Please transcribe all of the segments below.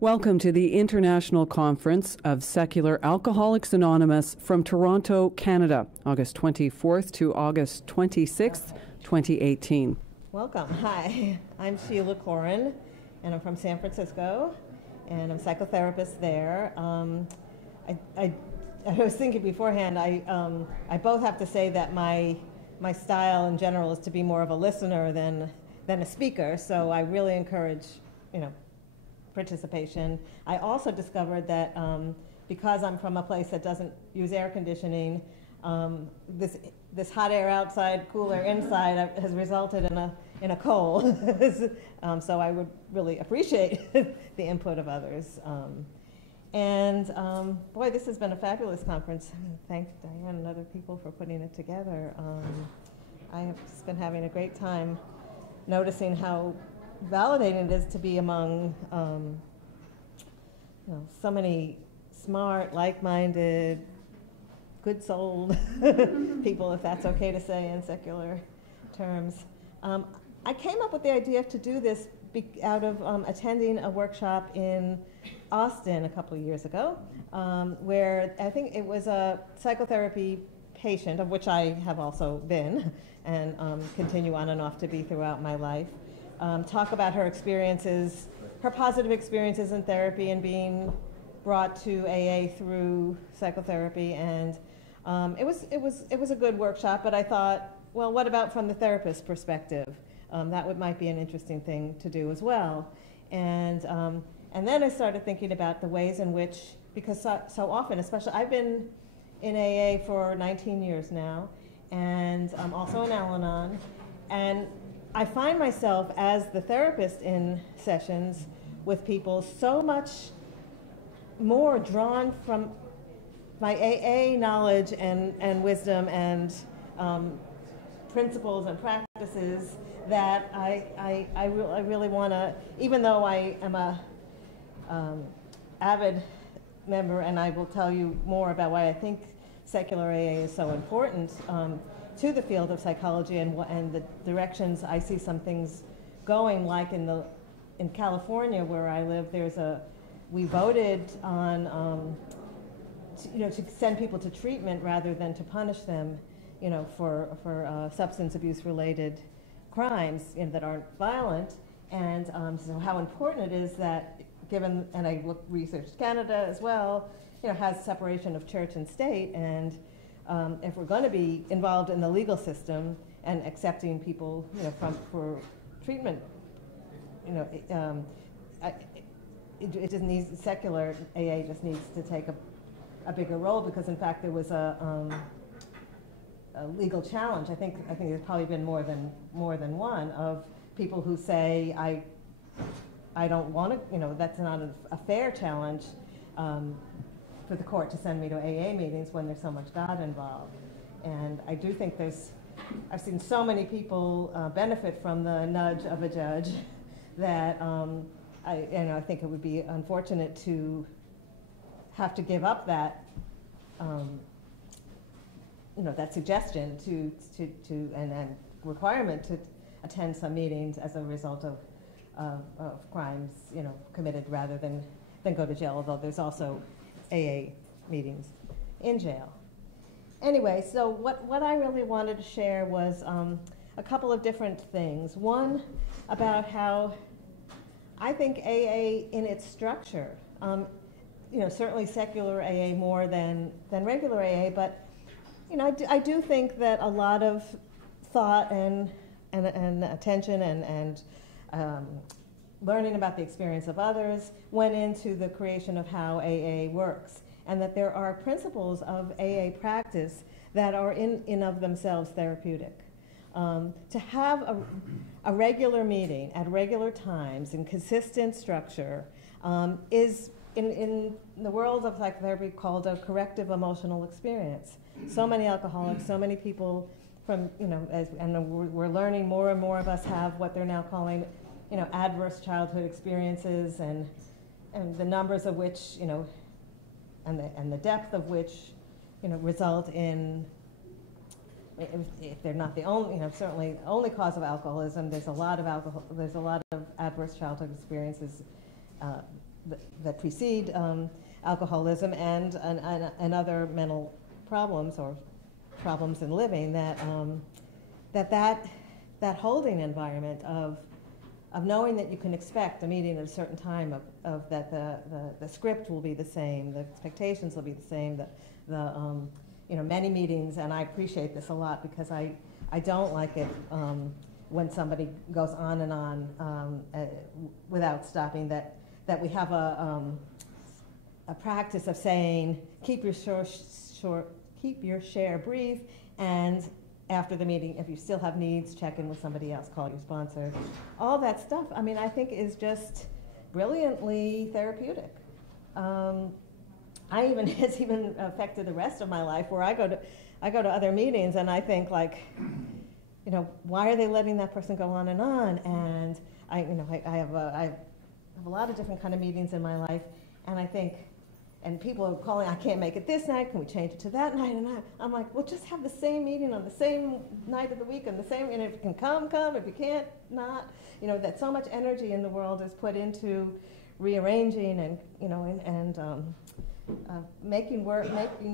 Welcome to the International Conference of Secular Alcoholics Anonymous from Toronto, Canada, August 24th to August 26th, 2018. Welcome. Hi, I'm Sheila K and I'm from San Francisco, and I'm a psychotherapist there. I was thinking beforehand, I both have to say that my style in general is to be more of a listener than a speaker, so I really encourage, participation. I also discovered that because I'm from a place that doesn't use air conditioning, this hot air outside, cool air inside has resulted in a cold. So I would really appreciate the input of others. Boy, this has been a fabulous conference. Thank Diane and other people for putting it together. I have just been having a great time noticing how validating it is to be among so many smart, like-minded, good-souled people, if that's okay to say in secular terms. I came up with the idea to do this out of attending a workshop in Austin a couple of years ago, where I think it was a psychotherapy patient, of which I have also been, and continue on and off to be throughout my life. Talk about her experiences, her positive experiences in therapy and being brought to AA through psychotherapy, and it was a good workshop. But I thought, well, what about from the therapist's perspective? That might be an interesting thing to do as well. And then I started thinking about the ways in which, because so often, especially I've been in AA for 19 years now, and I'm also in Al-Anon, and I find myself as the therapist in sessions with people so much more drawn from my AA knowledge and wisdom and principles and practices that I really want to, even though I am a avid member, and I will tell you more about why I think secular AA is so important to the field of psychology and the directions I see some things going, like in California where I live. We voted on to send people to treatment rather than to punish them, for substance abuse related crimes that aren't violent, and so how important it is that, given, and I researched Canada as well, has separation of church and state, and if we're going to be involved in the legal system and accepting people, for treatment, it just needs, secular AA just needs to take a bigger role, because in fact there was a legal challenge. I think there's probably been more than one of people who say, I don't want to, that's not a fair challenge for the court to send me to AA meetings when there's so much God involved. And I do think I've seen so many people benefit from the nudge of a judge that I think it would be unfortunate to have to give up that that suggestion and requirement to attend some meetings as a result of crimes committed rather than go to jail, although there's also AA meetings in jail. Anyway, so what I really wanted to share was a couple of different things. One, about how I think AA in its structure, certainly secular AA more than regular AA, but I do think that a lot of thought and attention and learning about the experience of others went into the creation of how AA works, and that there are principles of AA practice that are in of themselves therapeutic. To have a regular meeting at regular times in consistent structure is, in the world of psychotherapy, called a corrective emotional experience. So many alcoholics, so many people from, and we're learning more and more of us have what they're now calling, adverse childhood experiences, and the numbers of which, and the depth of which, result in, if they're not the only, certainly the only cause of alcoholism, there's a lot of adverse childhood experiences that precede alcoholism and other mental problems or problems in living, that holding environment of knowing that you can expect a meeting at a certain time, of that the script will be the same, the expectations will be the same, many meetings, and I appreciate this a lot because I don't like it when somebody goes on and on without stopping, that we have a practice of saying, keep your share brief, and after the meeting, if you still have needs, check in with somebody else, call your sponsor. All that stuff, I mean, I think is just brilliantly therapeutic. It's even affected the rest of my life, where I go to other meetings and I think, like, why are they letting that person go on? And I have a lot of different kind of meetings in my life, and I think, and people are calling, I can't make it this night, can we change it to that night? And I'm like, well, just have the same meeting on the same night of the week, and the same, and if you can come, if you can't, not. That so much energy in the world is put into rearranging and, making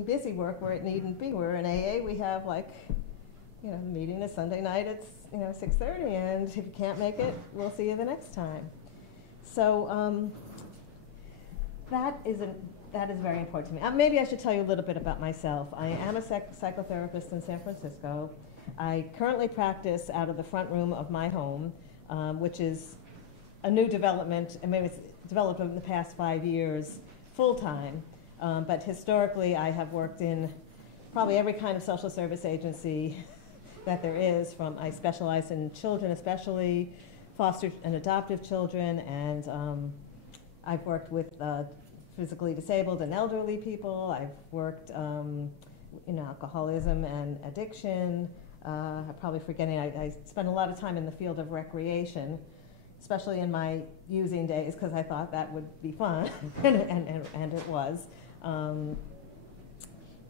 busy work where it needn't be. Where in AA we have, like, meeting is Sunday night at 6:30, and if you can't make it, we'll see you the next time. So that is very important to me. Maybe I should tell you a little bit about myself. I am a psychotherapist in San Francisco. I currently practice out of the front room of my home, which is a new development. I mean, it's developed over the past 5 years, full-time. But historically, I have worked in probably every kind of social service agency that there is. I specialize in children, especially foster and adoptive children, and I've worked with physically disabled and elderly people. I've worked alcoholism and addiction. I'm probably forgetting, I spent a lot of time in the field of recreation, especially in my using days, because I thought that would be fun, and it was.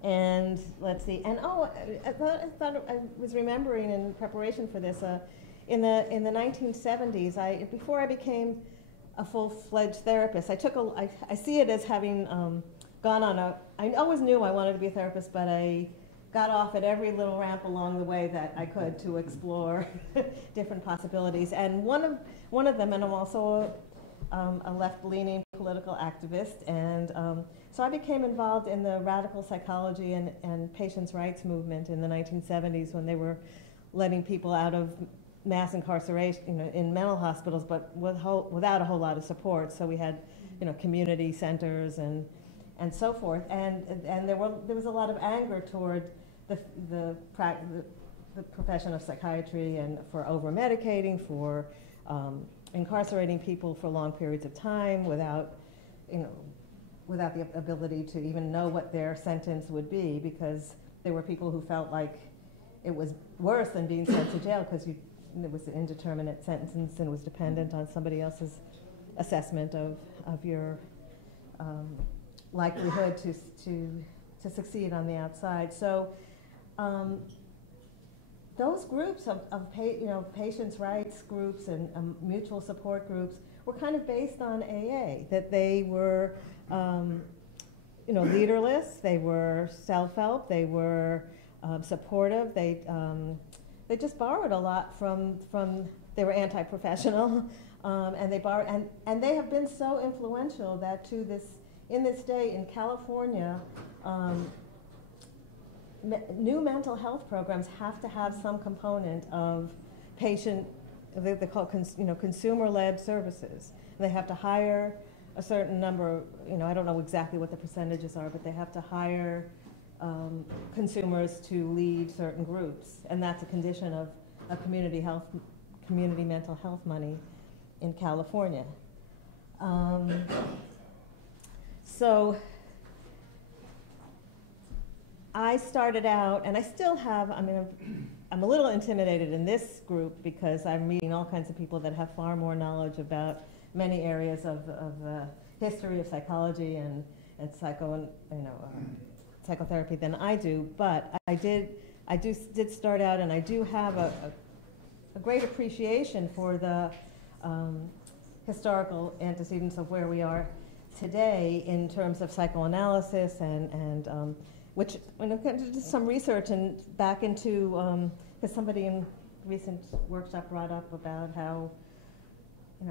And let's see, and I thought I was remembering in preparation for this, in the 1970s, before I became a full-fledged therapist, I see it as having gone on I always knew I wanted to be a therapist, but I got off at every little ramp along the way that I could to explore different possibilities. And one of them, and I'm also a left-leaning political activist, and so I became involved in the radical psychology and patients' rights movement in the 1970s, when they were letting people out of mass incarceration, in mental hospitals, but without a whole lot of support. So we had, community centers and so forth, and there was a lot of anger toward the profession of psychiatry, and for over-medicating, for incarcerating people for long periods of time without the ability to even know what their sentence would be, because there were people who felt like it was worse than being sent to jail, because it was an indeterminate sentence and was dependent on somebody else's assessment of your likelihood to succeed on the outside. So those groups of patients' rights groups and mutual support groups were kind of based on AA, that they were leaderless, they were self-help, they were supportive, they just borrowed a lot from they were anti-professional, and they borrowed, and they have been so influential that in this day in California, new mental health programs have to have some component of patient, they call consumer-led services. They have to hire a certain number, I don't know exactly what the percentages are, but they have to hire consumers to lead certain groups, and that's a condition of community mental health money in California. So I started out, and I still have, I'm a little intimidated in this group because I'm meeting all kinds of people that have far more knowledge about many areas of the history of psychology and psychotherapy than I do. But I did start out, and I do have a great appreciation for the historical antecedents of where we are today in terms of psychoanalysis and which, when I did some research and back into, because somebody in recent workshop brought up about how,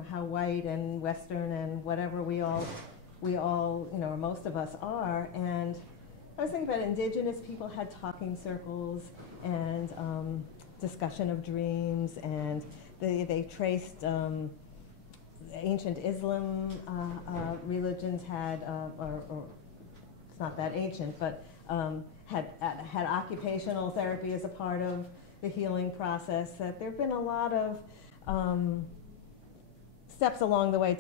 how white and Western and whatever we all, or most of us are. And I was thinking about indigenous people had talking circles and discussion of dreams, and they traced ancient Islam religions had, or it's not that ancient, but had occupational therapy as a part of the healing process. That there have been a lot of steps along the way.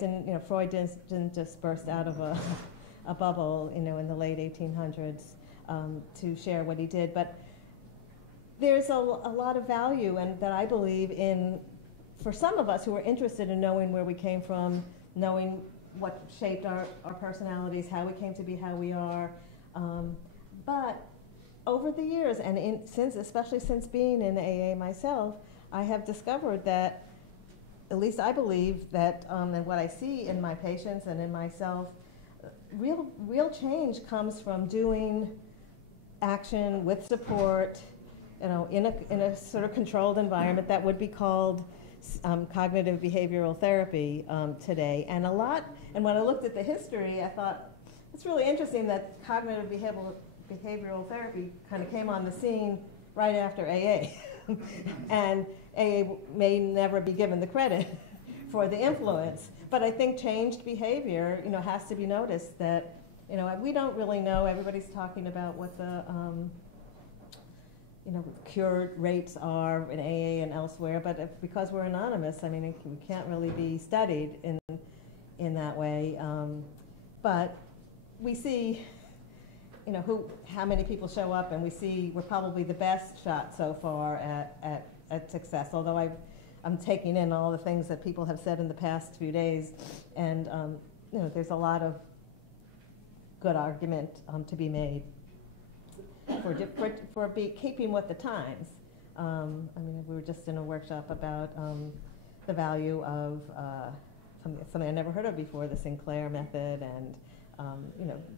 Freud didn't just burst out of a bubble, in the late 1800s to share what he did. But there's a lot of value, and that I believe in, for some of us who are interested in knowing where we came from, knowing what shaped our personalities, how we came to be how we are. But over the years, and especially since being in AA myself, I have discovered that, at least I believe that, and what I see in my patients and in myself, real change comes from doing action with support, in a sort of controlled environment that would be called cognitive behavioral therapy today. And when I looked at the history, I thought, it's really interesting that cognitive behavioral therapy kind of came on the scene right after AA. And AA may never be given the credit for the influence, but I think changed behavior, has to be noticed. That, we don't really know. Everybody's talking about what the cure rates are in AA and elsewhere, but because we're anonymous, we can't really be studied in that way. But we see, how many people show up, and we see we're probably the best shot so far at success. Although I'm taking in all the things that people have said in the past few days, and there's a lot of good argument to be made for keeping with the times. We were just in a workshop about the value of something I never heard of before, the Sinclair method, and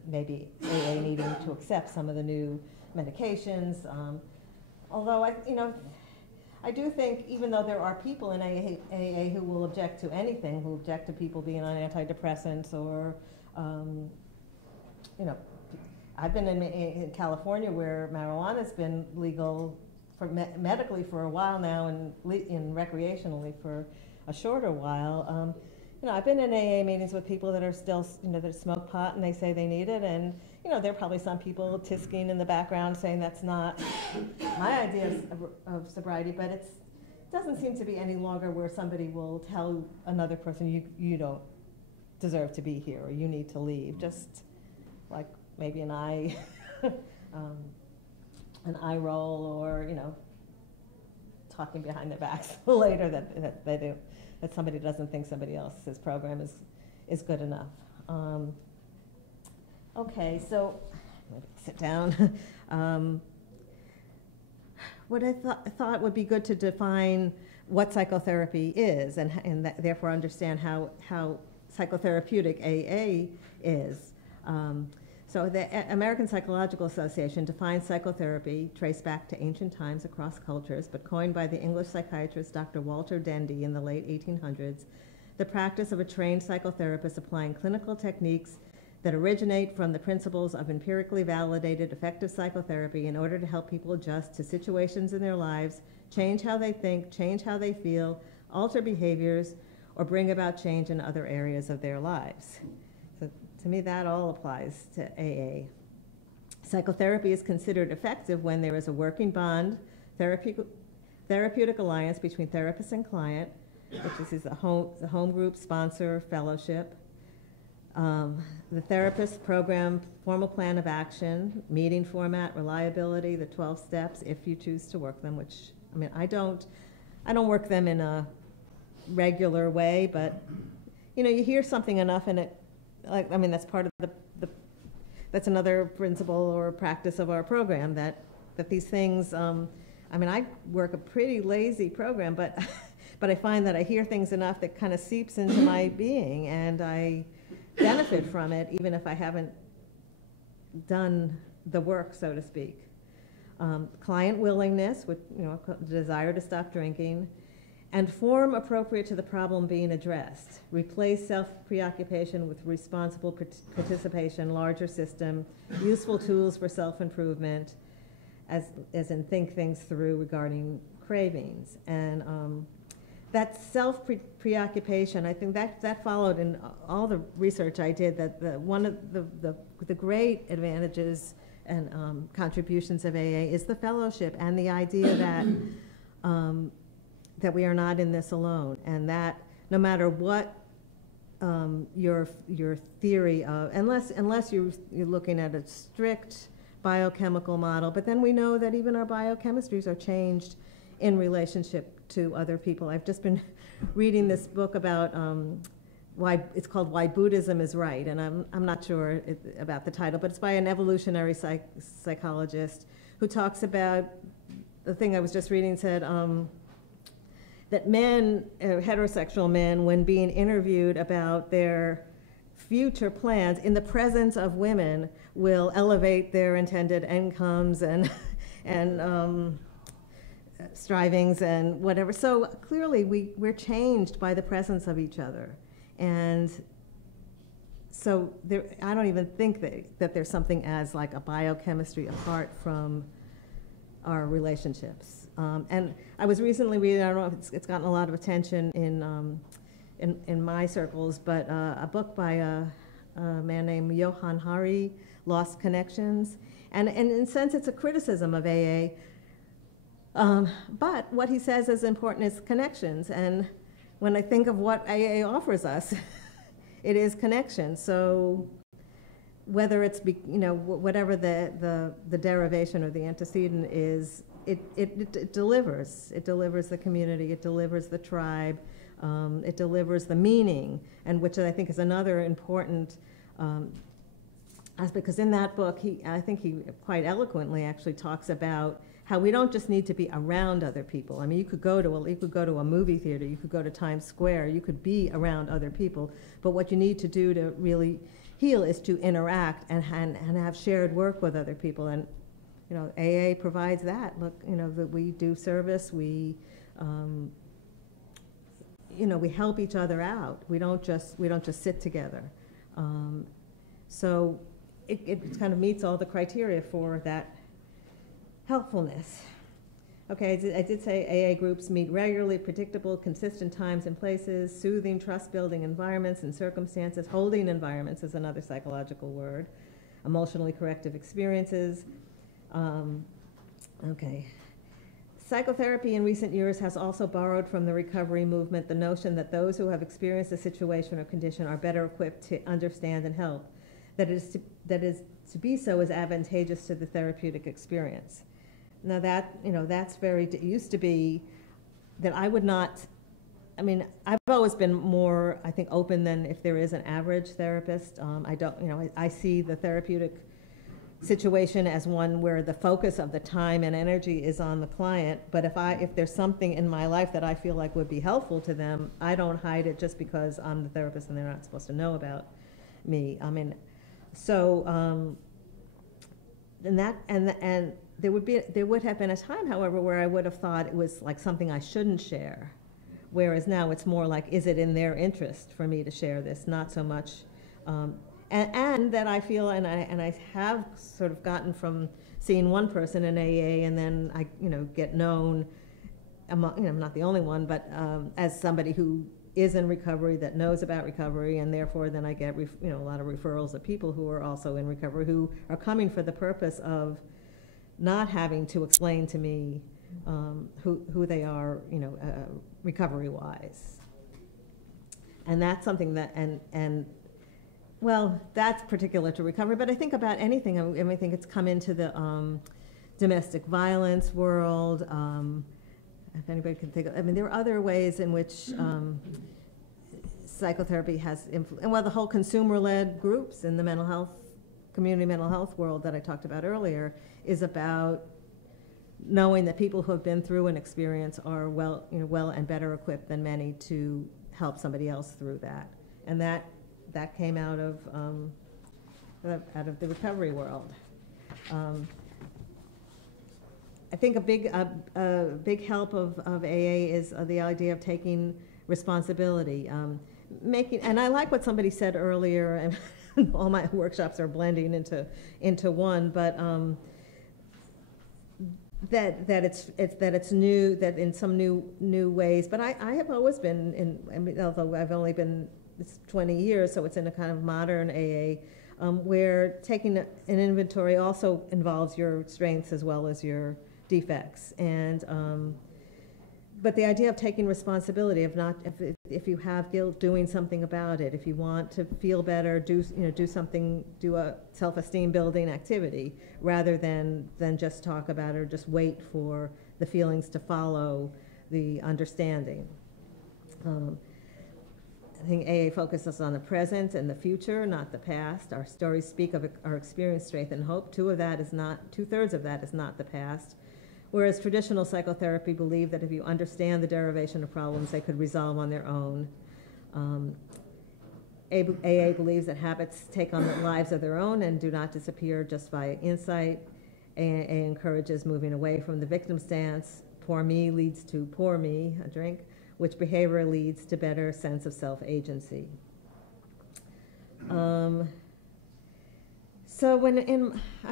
maybe AA needing to accept some of the new medications. Although I do think, even though there are people in AA who will object to anything, who object to people being on antidepressants, or I've been in California where marijuana's been legal medically for a while now, and recreationally for a shorter while. I've been in AA meetings with people that are still, that smoke pot, and they say they need it, and there are probably some people tisking in the background saying that's not my idea of sobriety, but it doesn't seem to be any longer where somebody will tell another person, you don't deserve to be here, or you need to leave. Just like maybe an eye roll, or talking behind their backs later that somebody doesn't think somebody else's program is good enough. Okay, so maybe sit down. What I thought would be good to define what psychotherapy is, and therefore understand how psychotherapeutic AA is. So the American Psychological Association defines psychotherapy, traced back to ancient times across cultures, but coined by the English psychiatrist Dr. Walter Dendy in the late 1800s, the practice of a trained psychotherapist applying clinical techniques that originate from the principles of empirically validated effective psychotherapy in order to help people adjust to situations in their lives, change how they think, change how they feel, alter behaviors, or bring about change in other areas of their lives. So to me, that all applies to AA. Psychotherapy is considered effective when there is a working bond, therapeutic alliance between therapist and client, which is the home group, sponsor, fellowship. The therapist program, formal plan of action, meeting format, reliability, the 12 steps, if you choose to work them, which, I don't work them in a regular way, but, you hear something enough and that's part of that's another principle or practice of our program, that these things, I work a pretty lazy program, but I find that I hear things enough that kind of seeps into my being, and I benefit from it, even if I haven't done the work, so to speak. Client willingness, with, desire to stop drinking, and form appropriate to the problem being addressed. Replace self-preoccupation with responsible participation, larger system, useful tools for self-improvement, as in think things through regarding cravings. And that self-preoccupation, I think that followed in all the research I did, that one of the great advantages and contributions of AA is the fellowship and the idea that that we are not in this alone, and that no matter what your theory of, unless you're looking at a strict biochemical model, but then we know that even our biochemistries are changed in relationship to other people. I've just been reading this book about why it's called Why Buddhism is Right, and I'm not sure about the title, but it's by an evolutionary psychologist who talks about, the thing I was just reading said that men, heterosexual men, when being interviewed about their future plans in the presence of women, will elevate their intended incomes and strivings and whatever. So clearly we're changed by the presence of each other. And so I don't even think that there's something as like a biochemistry apart from our relationships. And I was recently reading, I don't know if it's gotten a lot of attention in my circles, but a book by a man named Johann Hari, Lost Connections. And in a sense, it's a criticism of AA. But what he says is important is connections. And when I think of what AA offers us, it is connection. So whether it's, whatever the derivation or the antecedent is, it delivers. It delivers the community. It delivers the tribe. It delivers the meaning, and which I think is another important aspect, because in that book, I think he quite eloquently actually talks about how we don't just need to be around other people. I mean, you could go to a movie theater, you could go to Times Square, you could be around other people, but what you need to do to really heal is to interact and have shared work with other people. And AA provides that. Look, that we do service, we we help each other out. We don't just sit together. So it kind of meets all the criteria for that helpfulness. Okay, I did say AA groups meet regularly, predictable, consistent times and places, soothing, trust-building environments and circumstances. Holding environments is another psychological word. Emotionally corrective experiences. Okay. Psychotherapy in recent years has also borrowed from the recovery movement the notion that those who have experienced a situation or condition are better equipped to understand and help. That is to be so is advantageous to the therapeutic experience. Now that's it used to be that I would not, I've always been more, I think, open than if there is an average therapist. I see the therapeutic situation as one where the focus of the time and energy is on the client, but if there's something in my life that I feel like would be helpful to them, I don't hide it just because I'm the therapist and they're not supposed to know about me. And there would have been a time, however, where I would have thought it was like something I shouldn't share, whereas now it's more like, is it in their interest for me to share this? Not so much. And that I feel, and I have sort of gotten from seeing one person in AA, and then I get known, I'm not the only one, but as somebody who is in recovery, that knows about recovery, and therefore then I get a lot of referrals of people who are also in recovery, who are coming for the purpose of not having to explain to me who they are, recovery-wise. And that's something that, well, that's particular to recovery, but I think about anything. I think it's come into the domestic violence world. If anybody can think of, there are other ways in which psychotherapy has influenced, well, the whole consumer-led groups in the mental health, community mental health world that I talked about earlier is about knowing that people who have been through an experience are well and better equipped than many to help somebody else through that. And that that came out of the recovery world. I think a big help of AA is the idea of taking responsibility. And I like what somebody said earlier, and all my workshops are blending into one, but that it's new, that in some new ways. But I have always been I mean, although I've only been, it's 20 years, so it's in a kind of modern AA, where taking an inventory also involves your strengths as well as your defects. And but the idea of taking responsibility, of not, if you have guilt, doing something about it. If you want to feel better, do something, do a self-esteem building activity, rather than just talk about it or just wait for the feelings to follow the understanding. I think AA focuses on the present and the future, not the past. Our stories speak of our experience, strength, and hope. Two-thirds of that is not the past. Whereas traditional psychotherapy believed that if you understand the derivation of problems, they could resolve on their own. AA believes that habits take on the lives of their own and do not disappear just by insight. AA encourages moving away from the victim stance. Poor me leads to poor me, a drink, which behavior leads to better sense of self-agency. So I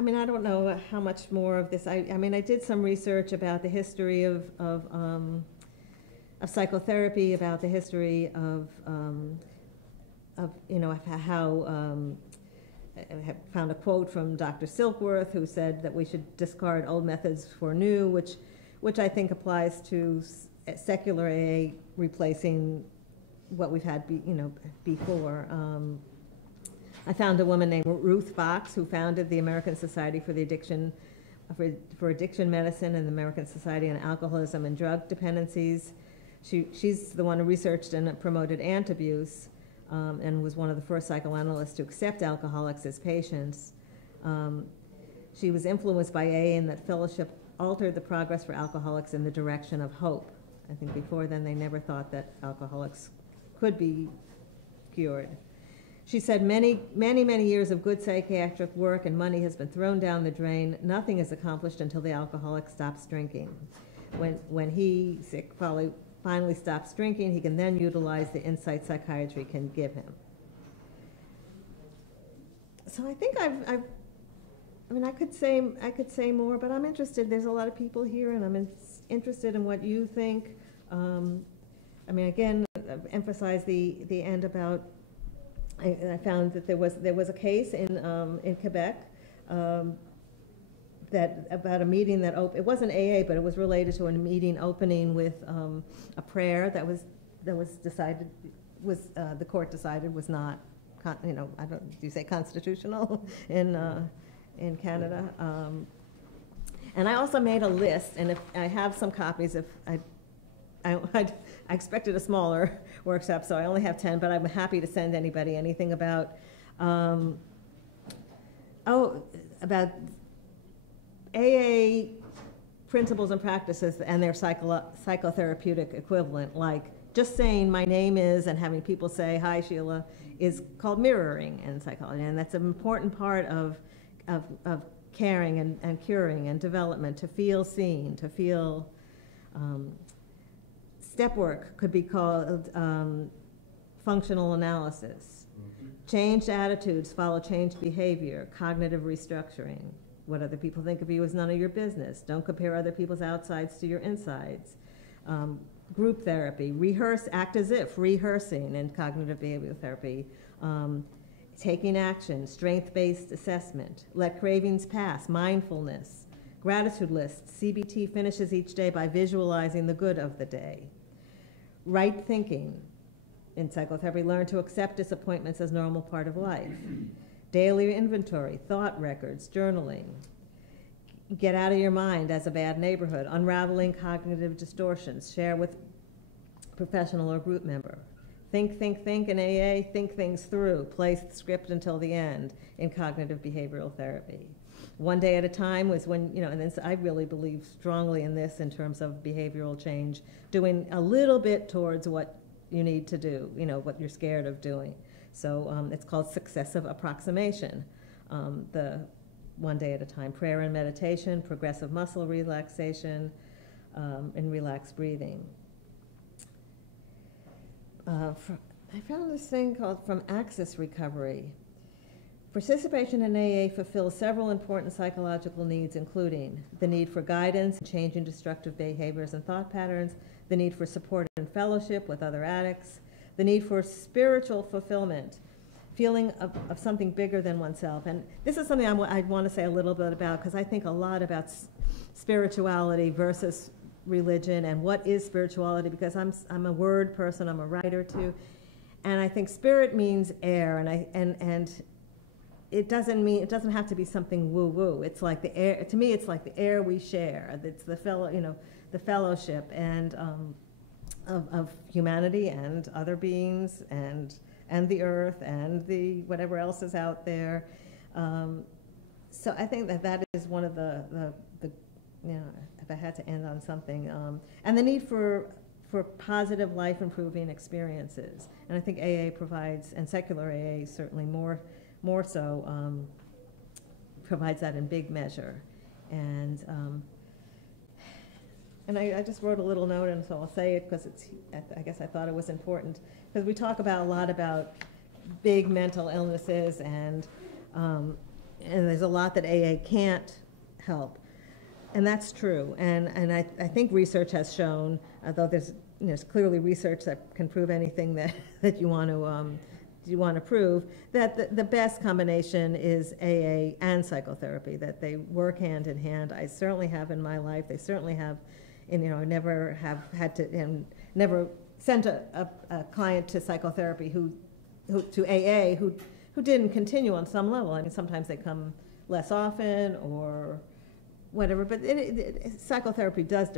mean, I don't know how much more of this. I mean, I did some research about the history of psychotherapy, about the history of how I found a quote from Dr. Silkworth, who said that we should discard old methods for new, which I think applies to secular AA replacing what we've had before. I found a woman named Ruth Fox, who founded the American Society for Addiction Medicine and the American Society on Alcoholism and Drug Dependencies. She's the one who researched and promoted anti-abuse, and was one of the first psychoanalysts to accept alcoholics as patients. She was influenced by AA in that fellowship altered the progress for alcoholics in the direction of hope. I think before then they never thought that alcoholics could be cured. She said, many years of good psychiatric work and money has been thrown down the drain. Nothing is accomplished until the alcoholic stops drinking. When he finally stops drinking, he can then utilize the insight psychiatry can give him. So I think I mean, I could say more, but I'm interested. There's a lot of people here, and I'm interested in what you think. I mean, again, I've emphasized the end about. I found that there was a case in Quebec that about a meeting that it wasn't AA, but it was related to a meeting opening with a prayer that was decided the court decided was not do you say constitutional in Canada. And I also made a list, and if I have some copies, if I expected a smaller workshop, so I only have 10, but I'm happy to send anybody anything about about AA principles and practices and their psychotherapeutic equivalent, like just saying my name is and having people say, hi, Sheila, is called mirroring in psychology, and that's an important part of caring and curing and development, to feel seen, to feel. Step work could be called functional analysis. Mm-hmm. Changed attitudes follow changed behavior, cognitive restructuring. What other people think of you is none of your business. Don't compare other people's outsides to your insides. Group therapy, act as if, rehearsing in cognitive behavioral therapy. Taking action, strength-based assessment, let cravings pass, mindfulness, gratitude lists. CBT finishes each day by visualizing the good of the day. Right thinking. In psychotherapy, learn to accept disappointments as normal part of life. Daily inventory, thought records, journaling. Get out of your mind as a bad neighborhood, unraveling cognitive distortions, share with professional or group member. Think in AA, think things through, play the script until the end in cognitive behavioral therapy. One day at a time was when, and then I really believe strongly in this in terms of behavioral change, doing a little bit towards what you need to do, what you're scared of doing. So it's called successive approximation. The one day at a time, prayer and meditation, progressive muscle relaxation, and relaxed breathing. I found this thing called From Access Recovery. Participation in AA fulfills several important psychological needs, including the need for guidance, changing destructive behaviors and thought patterns, the need for support and fellowship with other addicts, the need for spiritual fulfillment, feeling of something bigger than oneself. And this is something I want to say a little bit about, because I think a lot about spirituality versus religion and what is spirituality, because I'm a word person, I'm a writer too, and I think spirit means air, and it doesn't have to be something woo-woo. It's like the air, to me it's like the air we share. It's the the fellowship and of humanity and other beings and the earth and the whatever else is out there. So I think that is one of the if I had to end on something, and the need for positive life improving experiences. And I think AA provides, and secular AA certainly more so, provides that in big measure. And I just wrote a little note, and so I'll say it because I guess I thought it was important, because we talk a lot about big mental illnesses, and there's a lot that AA can't help. And that's true. And I think research has shown, although there's clearly research that can prove anything that you want to prove, that the best combination is AA and psychotherapy, that they work hand in hand. I certainly have in my life. They certainly have, I never have had to, and never sent a client to psychotherapy to AA who didn't continue on some level. I mean, sometimes they come less often or whatever, but psychotherapy does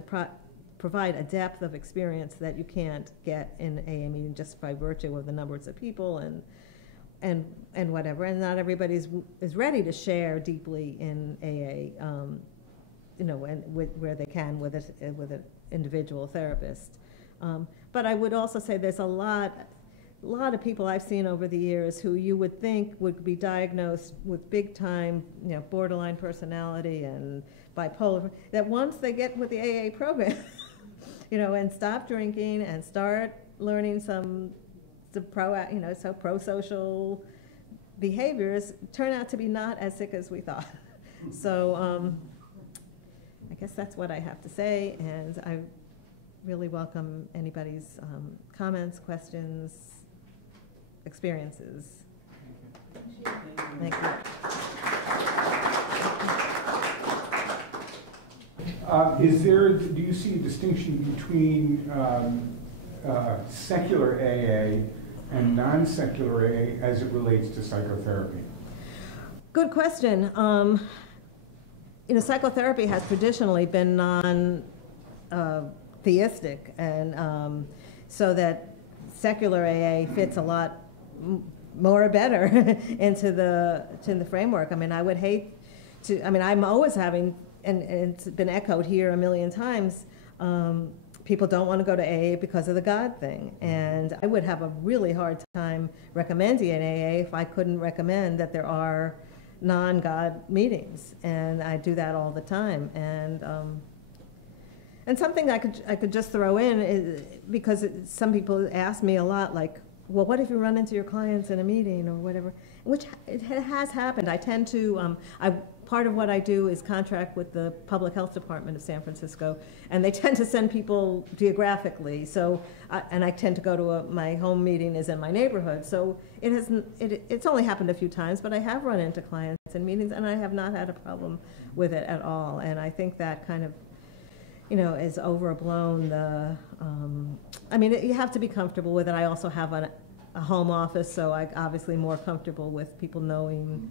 provide a depth of experience that you can't get in AA meeting just by virtue of the numbers of people and whatever. And not everybody is ready to share deeply in AA, where they can with an individual therapist. But I would also say there's a lot of people I've seen over the years who you would think would be diagnosed with big time, borderline personality and bipolar, that once they get with the AA program, and stop drinking and start learning some pro-social behaviors, turn out to be not as sick as we thought. So I guess that's what I have to say, and I really welcome anybody's comments, questions, experiences. Thank you. Do you see a distinction between secular AA and non-secular AA as it relates to psychotherapy? Good question. Psychotherapy has traditionally been non-theistic, and so that secular AA fits a lot more or better into the framework. I mean, I would hate to. I mean, I'm always having. And it's been echoed here a million times, people don't want to go to AA because of the God thing. And I would have a really hard time recommending an AA if I couldn't recommend that there are non-God meetings. And I do that all the time. And something I could just throw in is, because some people ask me a lot, like, well, what if you run into your clients in a meeting or whatever? Which it has happened. I tend to, part of what I do is contract with the Public Health Department of San Francisco, and they tend to send people geographically. So, and I tend to go to my home meeting is in my neighborhood. So it's only happened a few times, but I have run into clients in meetings, and I have not had a problem with it at all. And I think that kind of, is overblown. I mean, you have to be comfortable with it. I also have a home office, so I'm obviously more comfortable with people knowing,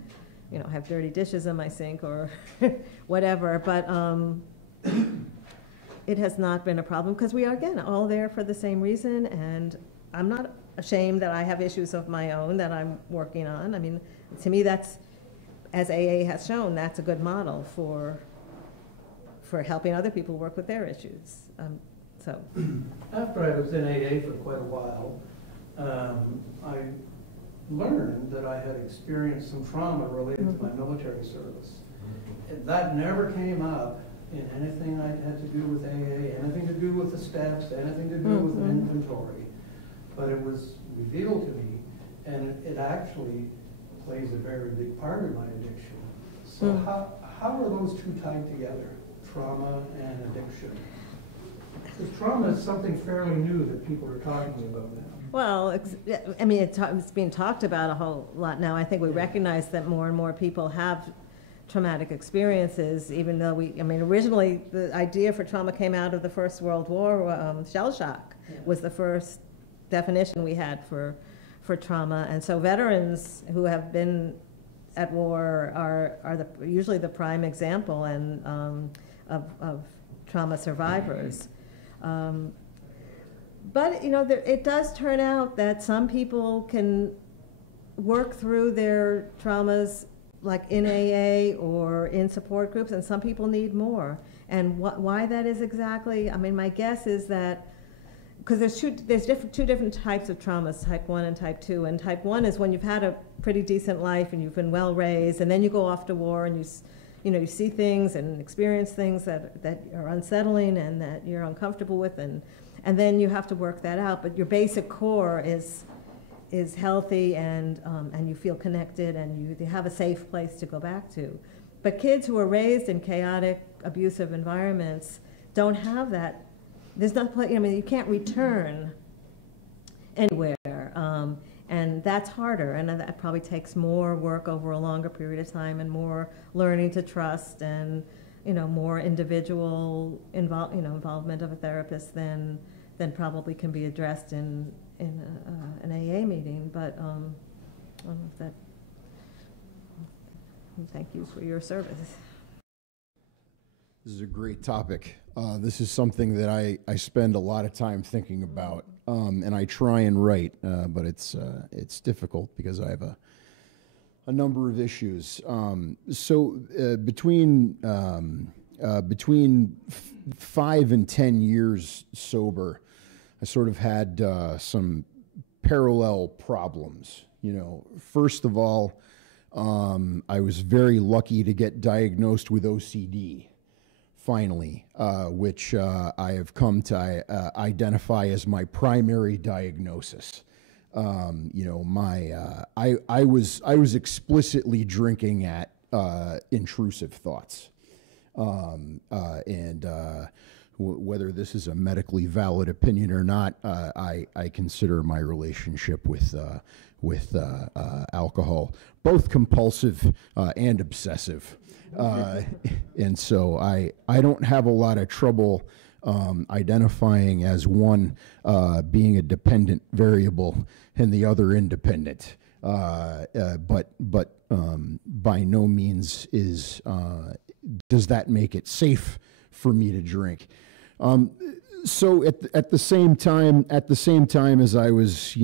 I have dirty dishes in my sink or whatever, but it has not been a problem because we are, again, all there for the same reason, and I'm not ashamed that I have issues of my own that I'm working on. I mean, to me, that's, as AA has shown, that's a good model for helping other people work with their issues. So. After I was in AA for quite a while, I learned that I had experienced some trauma related to my military service. That never came up in anything I had to do with AA, anything to do with the steps, anything to do with an inventory. But it was revealed to me, and it actually plays a very big part of my addiction. So how are those two tied together, trauma and addiction? Because trauma is something fairly new that people are talking about now. Well, I mean, it's being talked about a whole lot now. I think we recognize that more and more people have traumatic experiences, even though originally the idea for trauma came out of the First World War. Shell shock was the first definition we had for trauma. And so veterans who have been at war are usually the prime example of trauma survivors. But it does turn out that some people can work through their traumas like in AA or in support groups, and some people need more. And why that is exactly, my guess is that because there's two different types of traumas, type 1 and type 2. And type 1 is when you've had a pretty decent life and you've been well raised, and then you go off to war and you see things and experience things that are unsettling and that you're uncomfortable with, and then you have to work that out. But your basic core is healthy, and you feel connected, and you have a safe place to go back to. But kids who are raised in chaotic, abusive environments don't have that. There's not, you can't return anywhere, and that's harder, and that probably takes more work over a longer period of time, and more learning to trust, and more individual involvement of a therapist than probably can be addressed in an AA meeting. But I don't know if that. Thank you for your service. This is a great topic. This is something that I spend a lot of time thinking about, and I try and write, but it's difficult because I have a number of issues. So between 5 and 10 years sober, I sort of had some parallel problems. First of all, I was very lucky to get diagnosed with OCD. Finally, which I have come to identify as my primary diagnosis. I was explicitly drinking at intrusive thoughts, and whether this is a medically valid opinion or not, I consider my relationship with alcohol both compulsive and obsessive. And so I don't have a lot of trouble identifying as one being a dependent variable and the other independent. But by no means does that make it safe for me to drink. So at the same time as I was,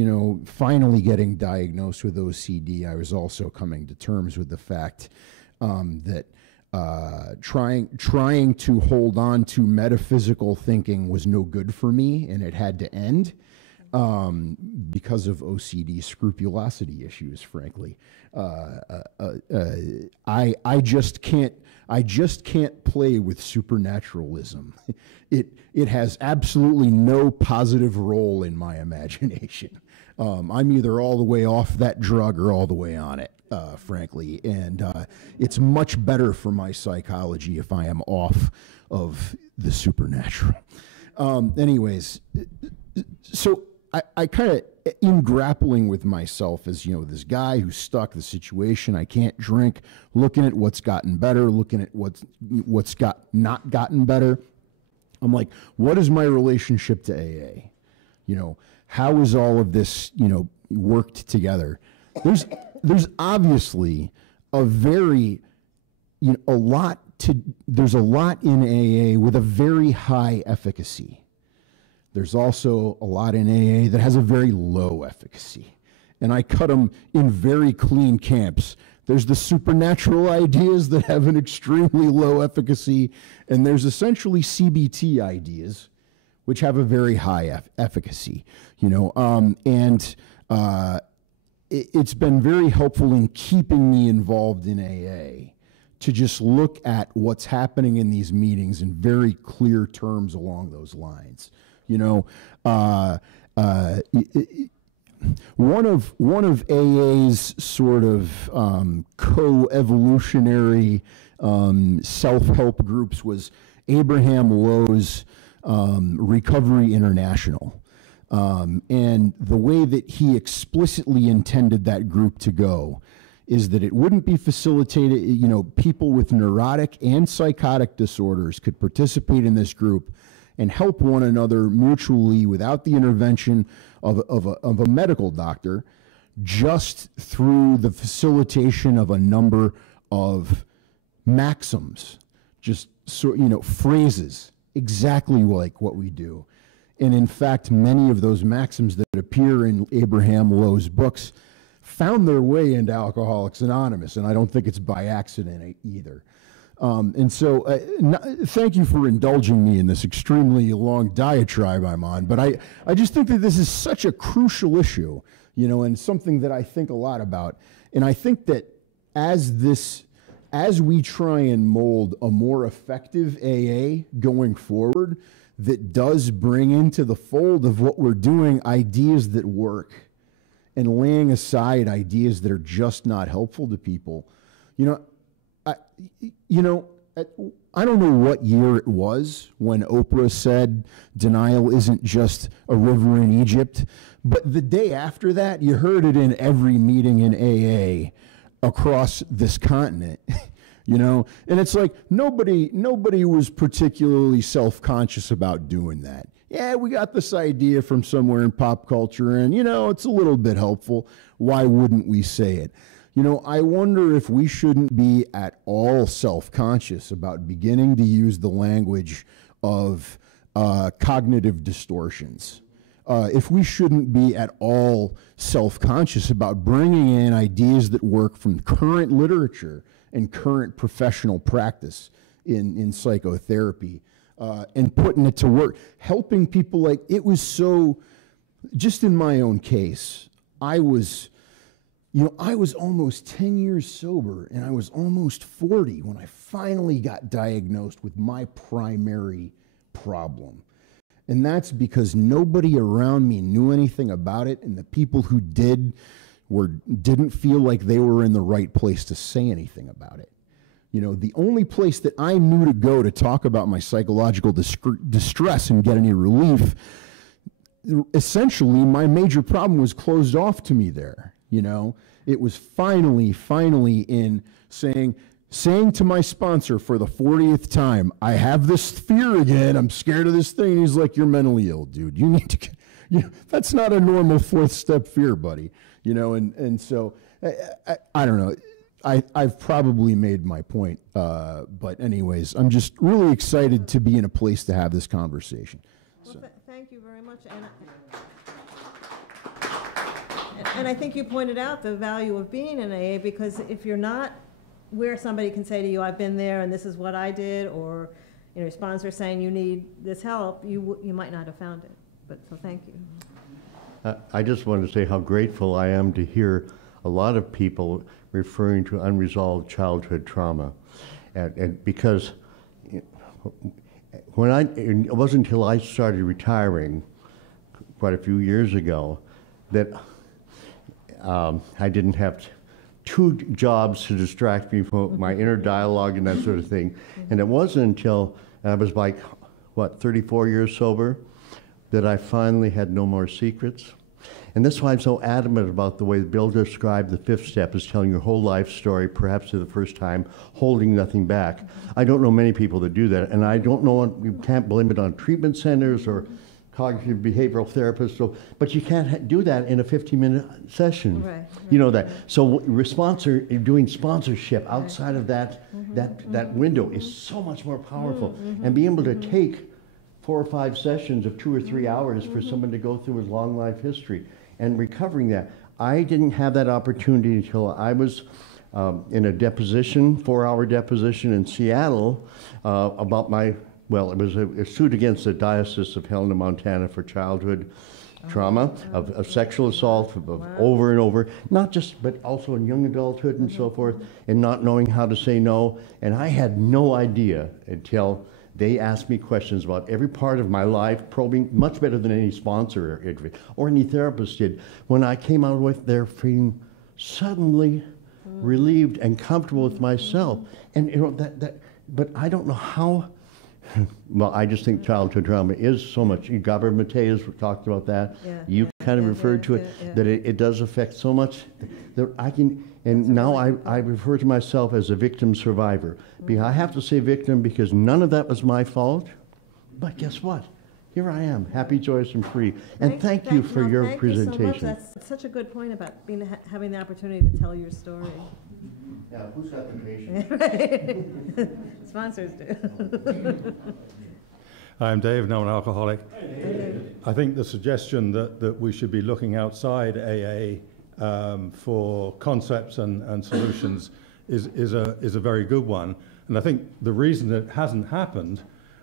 finally getting diagnosed with OCD, I was also coming to terms with the fact that trying to hold on to metaphysical thinking was no good for me, and it had to end because of OCD scrupulosity issues. Frankly, I just can't play with supernaturalism. It has absolutely no positive role in my imagination. I'm either all the way off that drug or all the way on it. Frankly, and it's much better for my psychology if I am off of the supernatural. Anyways, so I kind of, in grappling with myself as, this guy who's stuck, the situation, I can't drink, looking at what's gotten better, looking at what's not gotten better. I'm like, what is my relationship to AA? How is all of this, worked together? There's obviously there's a lot in AA with a very high efficacy. There's also a lot in AA that has a very low efficacy. And I cut them in very clean camps. There's the supernatural ideas that have an extremely low efficacy, and there's essentially CBT ideas, which have a very high efficacy, it's been very helpful in keeping me involved in AA to just look at what's happening in these meetings in very clear terms along those lines. You know, one of AA's sort of co-evolutionary self-help groups was Abraham Lowe's Recovery International. And the way that he explicitly intended that group to go is that it wouldn't be facilitated, you know, people with neurotic and psychotic disorders could participate in this group and help one another mutually without the intervention of a medical doctor, just through the facilitation of a number of maxims, just so, you know, phrases, exactly like what we do. And in fact, many of those maxims that appear in Abraham Lowe's books found their way into Alcoholics Anonymous, and I don't think it's by accident either. And so thank you for indulging me in this extremely long diatribe I'm on, but I just think that this is such a crucial issue, you know, and something that I think a lot about. And I think that as we try and mold a more effective AA going forward that does bring into the fold of what we're doing ideas that work and laying aside ideas that are just not helpful to people, you know, I don't know what year it was when Oprah said denial isn't just a river in Egypt, but the day after that, you heard it in every meeting in AA across this continent, you know? And it's like nobody was particularly self-conscious about doing that. Yeah, we got this idea from somewhere in pop culture and, you know, it's a little bit helpful. Why wouldn't we say it? You know, I wonder if we shouldn't be at all self-conscious about beginning to use the language of cognitive distortions. If we shouldn't be at all self-conscious about bringing in ideas that work from current literature and current professional practice in psychotherapy and putting it to work, helping people. Like, it was so, just in my own case, I was almost 10 years sober, and I was almost 40 when I finally got diagnosed with my primary problem. And that's because nobody around me knew anything about it, and the people who didn't feel like they were in the right place to say anything about it. You know, the only place that I knew to go to talk about my psychological distress and get any relief, essentially my major problem was closed off to me there. You know, it was finally in saying to my sponsor for the 40th time, I have this fear again. I'm scared of this thing. And he's like, you're mentally ill, dude. You need to, you know, that's not a normal fourth step fear, buddy. You know, and so I don't know. I've probably made my point. But anyways, I'm just really excited to be in a place to have this conversation. Well, thank you very much. And I think you pointed out the value of being in AA, because if you're not where somebody can say to you, I've been there and this is what I did, or, you know, your sponsor saying you need this help, you might not have found it. But so thank you. I just wanted to say how grateful I am to hear a lot of people referring to unresolved childhood trauma. And because it wasn't until I started retiring quite a few years ago that I didn't have two jobs to distract me from my inner dialogue and that sort of thing. And it wasn't until I was like, 34 years sober, that I finally had no more secrets. And that's why I'm so adamant about the way Bill described the fifth step as telling your whole life story, perhaps for the first time, holding nothing back. I don't know many people that do that, and I don't know, you can't blame it on treatment centers or cognitive behavioral therapists, but you can't do that in a 15-minute session. Right. You know that. So doing sponsorship outside of that window is so much more powerful. And being able to take 4 or 5 sessions of 2 or 3 hours for someone to go through his long life history and recovering that. I didn't have that opportunity until I was in a deposition, 4-hour deposition in Seattle about my, it was a suit against the Diocese of Helena, Montana for childhood trauma, of sexual assault, of over and over, not just, but also in young adulthood and so forth, and not knowing how to say no. And I had no idea until they asked me questions about every part of my life, probing much better than any sponsor or any therapist did. When I came out with there feeling suddenly relieved and comfortable with myself. And you know, but I don't know how. Well, I just think childhood trauma is so much. Gabriel Mateus talked about that. You kind of referred to it, that it does affect so much that I can, and now I refer to myself as a victim survivor. I have to say victim because none of that was my fault, but guess what? Here I am, happy, joyous, and free. And thank you for your presentation. Thank you so much. That's such a good point about having the opportunity to tell your story. Yeah, who's got the patience? Right. Sponsors do. I'm Dave, now an alcoholic. I think the suggestion that we should be looking outside AA for concepts and solutions is a very good one. And I think the reason that it hasn't happened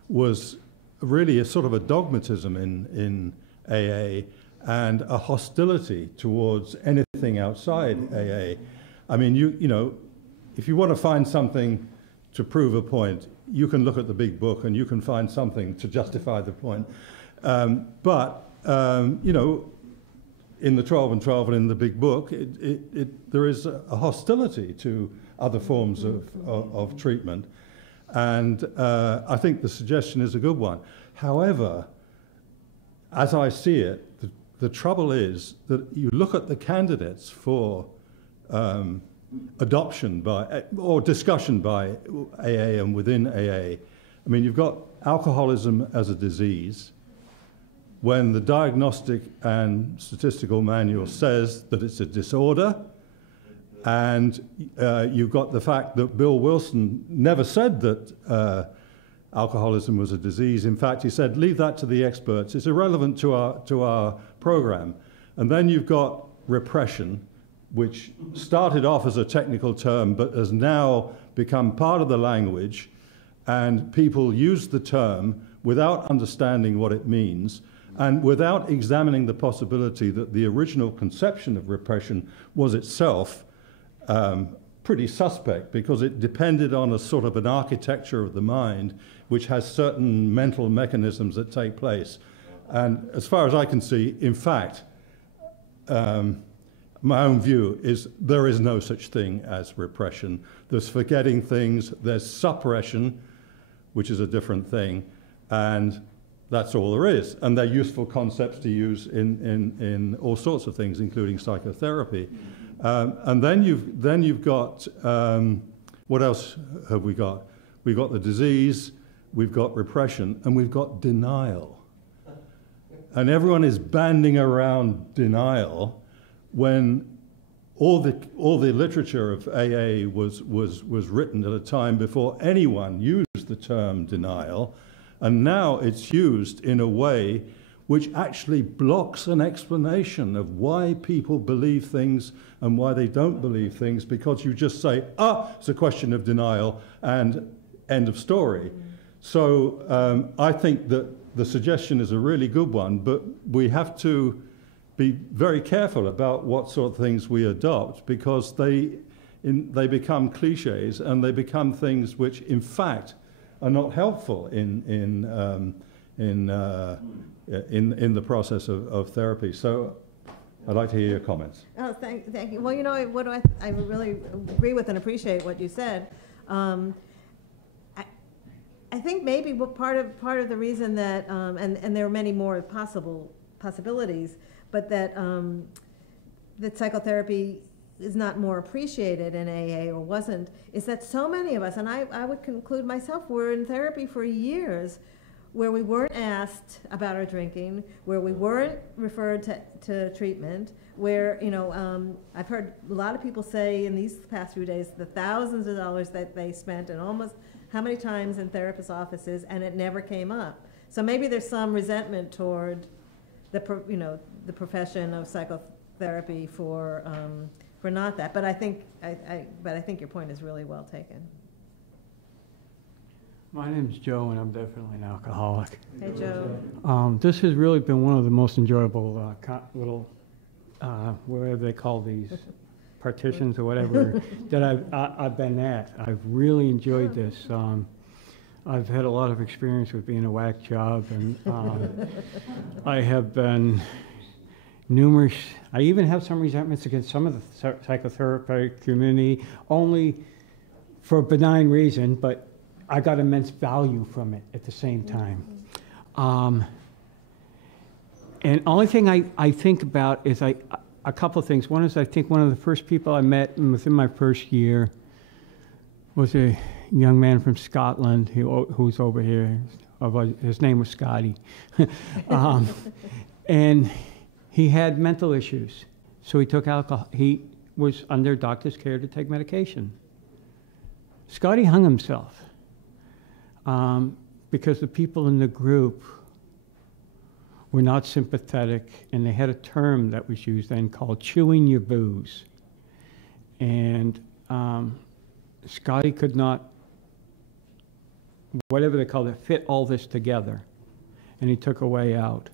was really a sort of a dogmatism in AA and a hostility towards anything outside AA. I mean, you know, if you want to find something to prove a point, you can look at the big book and you can find something to justify the point. But you know, in the 12 and 12 and in the big book, there is a hostility to other forms of treatment. And I think the suggestion is a good one. However, as I see it, the trouble is that you look at the candidates for adoption by, or discussion by AA and within AA. I mean, you've got alcoholism as a disease, when the Diagnostic and Statistical Manual says that it's a disorder, and you've got the fact that Bill Wilson never said that alcoholism was a disease. In fact, he said, leave that to the experts. It's irrelevant to our program. And then you've got repression, which started off as a technical term, but has now become part of the language, and people use the term without understanding what it means, and without examining the possibility that the original conception of repression was itself pretty suspect, because it depended on a sort of an architecture of the mind which has certain mental mechanisms that take place. And as far as I can see, in fact, my own view is there is no such thing as repression. There's forgetting things, there's suppression, which is a different thing, and that's all there is. And they're useful concepts to use in all sorts of things, including psychotherapy. And then you've got, what else have we got? We've got the disease, we've got repression, and we've got denial. And everyone is banding around denial when all the literature of AA was written at a time before anyone used the term denial, and now it's used in a way which actually blocks an explanation of why people believe things and why they don't believe things, because you just say, it's a question of denial, and end of story. So I think that the suggestion is a really good one, but we have to be very careful about what sort of things we adopt, because they become cliches and they become things which, in fact, are not helpful in the process of therapy. So I'd like to hear your comments. Oh, thank you. Well, you know, I really agree with and appreciate what you said. I think maybe part of the reason that, and there are many more possibilities, but that that psychotherapy is not more appreciated in AA, or wasn't, is that so many of us, and I would conclude myself, were in therapy for years where we weren't asked about our drinking, where we weren't referred to treatment, where, you know, I've heard a lot of people say in these past few days the thousands of dollars that they spent, and almost how many times in therapist offices, and it never came up. So maybe there's some resentment toward the profession of psychotherapy for not that. But I think your point is really well taken. My name's Joe, and I'm definitely an alcoholic. Hey, Joe. This has really been one of the most enjoyable little, whatever they call these, partitions or whatever, that I've been at. I've really enjoyed this. I've had a lot of experience with being a whack job, and I have been numerous. I even have some resentments against some of the psychotherapy community, only for a benign reason, but I got immense value from it at the same time. And only thing I think about is a couple of things. One is I think one of the first people I met within my first year was a young man from Scotland who's over here. His name was Scotty. And he had mental issues, so he took alcohol. He was under doctor's care to take medication. Scotty hung himself. Because the people in the group were not sympathetic, and they had a term that was used then called chewing your booze. And Scotty could not, whatever they called it, fit all this together, and he took a way out.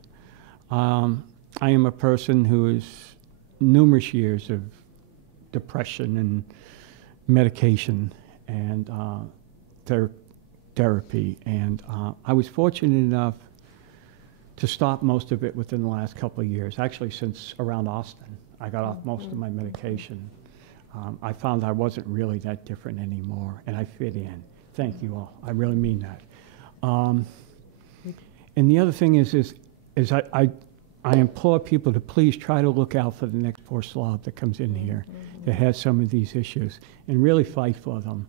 I am a person who has numerous years of depression and medication and therapy, and I was fortunate enough to stop most of it within the last couple of years. Actually, since around Austin, I got off most of my medication. I found I wasn't really that different anymore, and I fit in. Thank you all. I really mean that. And the other thing is I implore people to please try to look out for the next poor slob that comes in here that has some of these issues, and really fight for them.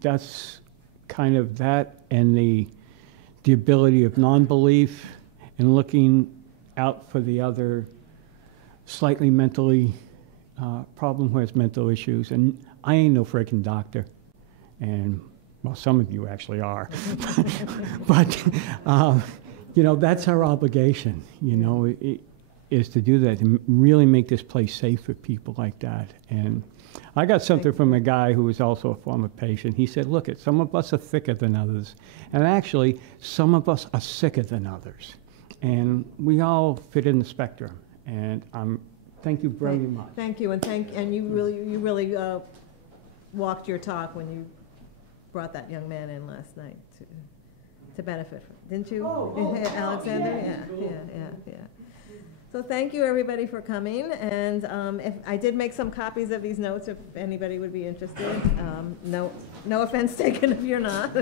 That's kind of that, and the ability of non-belief and looking out for the other slightly mentally problem who has mental issues. And I ain't no freaking doctor, and well, some of you actually are. But you know, that's our obligation, you know, is to do that and really make this place safe for people like that. And I got something from a guy who was also a former patient. He said, look, some of us are thicker than others. And actually, some of us are sicker than others. And we all fit in the spectrum. And thank you very much. Thank you, and you really walked your talk when you brought that young man in last night to benefit from, didn't you? Alexander? Yeah. So thank you, everybody, for coming. And if I did make some copies of these notes, if anybody would be interested. No offense taken if you're not.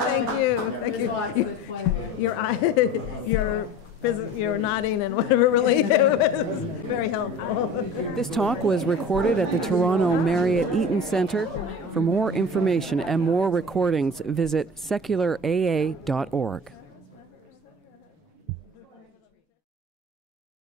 Thank you. You're nodding and whatever, really. It was very helpful. This talk was recorded at the Toronto Marriott Eaton Centre. For more information and more recordings, visit secular AA.org.